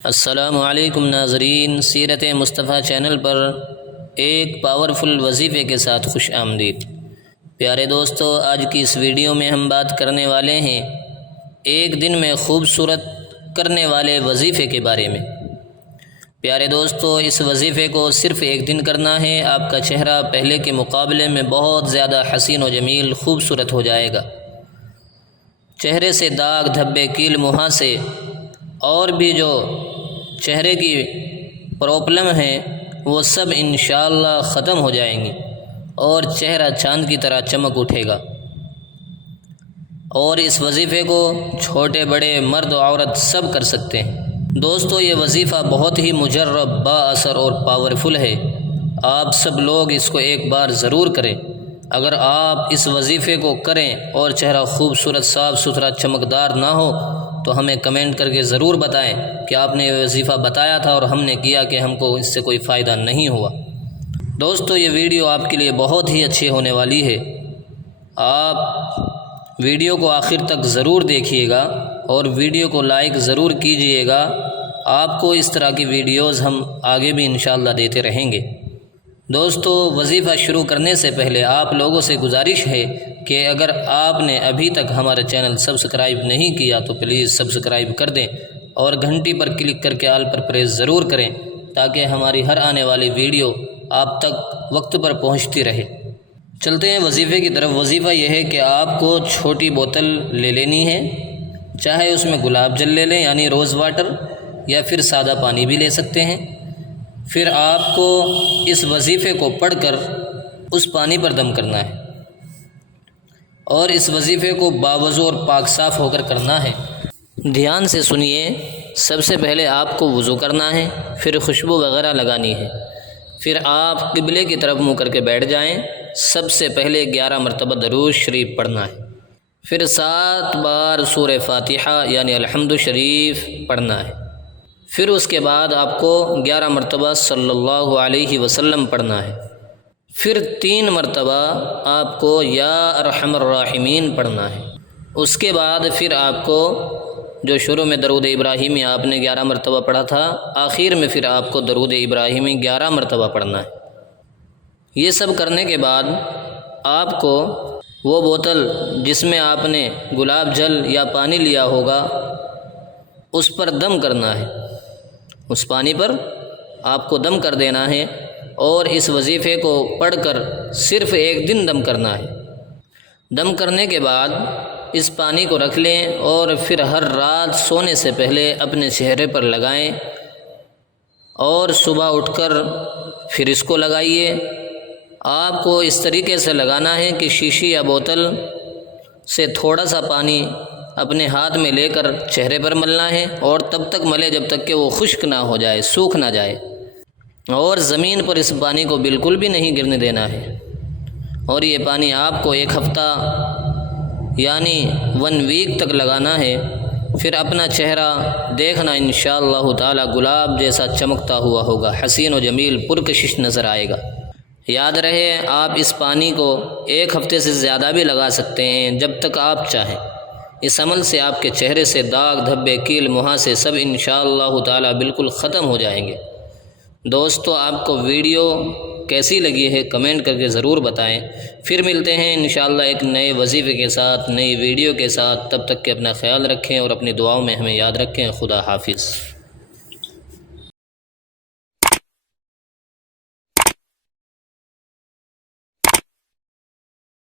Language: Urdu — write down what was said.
السلام علیکم ناظرین، سیرت مصطفیٰ چینل پر ایک پاورفل وظیفے کے ساتھ خوش آمدید۔ پیارے دوستو، آج کی اس ویڈیو میں ہم بات کرنے والے ہیں ایک دن میں خوبصورت کرنے والے وظیفے کے بارے میں۔ پیارے دوستو، اس وظیفے کو صرف ایک دن کرنا ہے، آپ کا چہرہ پہلے کے مقابلے میں بہت زیادہ حسین و جمیل خوبصورت ہو جائے گا۔ چہرے سے داغ، دھبے، کیل، مہاسے اور بھی جو چہرے کی پرابلم ہیں وہ سب انشاءاللہ ختم ہو جائیں گی اور چہرہ چاند کی طرح چمک اٹھے گا۔ اور اس وظیفے کو چھوٹے بڑے، مرد و عورت سب کر سکتے ہیں۔ دوستو، یہ وظیفہ بہت ہی مجرب، با اثر اور پاورفل ہے۔ آپ سب لوگ اس کو ایک بار ضرور کریں۔ اگر آپ اس وظیفے کو کریں اور چہرہ خوبصورت، صاف ستھرا، چمکدار نہ ہو تو ہمیں کمنٹ کر کے ضرور بتائیں کہ آپ نے یہ وظیفہ بتایا تھا اور ہم نے کیا کہ ہم کو اس سے کوئی فائدہ نہیں ہوا۔ دوستو، یہ ویڈیو آپ کے لیے بہت ہی اچھی ہونے والی ہے۔ آپ ویڈیو کو آخر تک ضرور دیکھیے گا اور ویڈیو کو لائک ضرور کیجیے گا۔ آپ کو اس طرح کی ویڈیوز ہم آگے بھی انشاءاللہ دیتے رہیں گے۔ دوستو، وظیفہ شروع کرنے سے پہلے آپ لوگوں سے گزارش ہے کہ اگر آپ نے ابھی تک ہمارا چینل سبسکرائب نہیں کیا تو پلیز سبسکرائب کر دیں اور گھنٹی پر کلک کر کے آل پر پریس ضرور کریں تاکہ ہماری ہر آنے والی ویڈیو آپ تک وقت پر پہنچتی رہے۔ چلتے ہیں وظیفے کی طرف۔ وظیفہ یہ ہے کہ آپ کو چھوٹی بوتل لے لینی ہے، چاہے اس میں گلاب جل لے لیں یعنی روز واٹر، یا پھر سادہ پانی بھی لے سکتے ہیں۔ پھر آپ کو اس وظیفے کو پڑھ کر اس پانی پر دم کرنا ہے اور اس وظیفے کو باوضو اور پاک صاف ہو کر کرنا ہے۔ دھیان سے سنیے، سب سے پہلے آپ کو وضو کرنا ہے، پھر خوشبو وغیرہ لگانی ہے، پھر آپ قبلے کی طرف منہ کر کے بیٹھ جائیں۔ سب سے پہلے 11 مرتبہ درود شریف پڑھنا ہے، پھر 7 بار سورہ فاتحہ یعنی الحمد شریف پڑھنا ہے، پھر اس کے بعد آپ کو 11 مرتبہ صلی اللہ علیہ وسلم پڑھنا ہے، پھر 3 مرتبہ آپ کو یا ارحم الراحمین پڑھنا ہے۔ اس کے بعد پھر آپ کو جو شروع میں درود ابراہیمی آپ نے 11 مرتبہ پڑھا تھا، آخر میں پھر آپ کو درود ابراہیمی 11 مرتبہ پڑھنا ہے۔ یہ سب کرنے کے بعد آپ کو وہ بوتل جس میں آپ نے گلاب جل یا پانی لیا ہوگا اس پر دم کرنا ہے، اس پانی پر آپ کو دم کر دینا ہے اور اس وظیفے کو پڑھ کر صرف ایک دن دم کرنا ہے۔ دم کرنے کے بعد اس پانی کو رکھ لیں اور پھر ہر رات سونے سے پہلے اپنے چہرے پر لگائیں اور صبح اٹھ کر پھر اس کو لگائیے۔ آپ کو اس طریقے سے لگانا ہے کہ شیشی یا بوتل سے تھوڑا سا پانی اپنے ہاتھ میں لے کر چہرے پر ملنا ہے اور تب تک ملے جب تک کہ وہ خشک نہ ہو جائے، سوکھ نہ جائے، اور زمین پر اس پانی کو بالکل بھی نہیں گرنے دینا ہے۔ اور یہ پانی آپ کو 1 ہفتہ یعنی 1 ویک تک لگانا ہے۔ پھر اپنا چہرہ دیکھنا انشاءاللہ تعالی گلاب جیسا چمکتا ہوا ہوگا، حسین و جمیل پرکشش نظر آئے گا۔ یاد رہے، آپ اس پانی کو 1 ہفتے سے زیادہ بھی لگا سکتے ہیں، جب تک آپ چاہیں۔ اس عمل سے آپ کے چہرے سے داغ، دھبے، کیل، مہاسے سب انشاءاللہ تعالی بالکل ختم ہو جائیں گے۔ دوستو، آپ کو ویڈیو کیسی لگی ہے کمنٹ کر کے ضرور بتائیں۔ پھر ملتے ہیں انشاءاللہ ایک نئے وظیفے کے ساتھ، نئی ویڈیو کے ساتھ۔ تب تک کہ اپنا خیال رکھیں اور اپنی دعاؤں میں ہمیں یاد رکھیں۔ خدا حافظ۔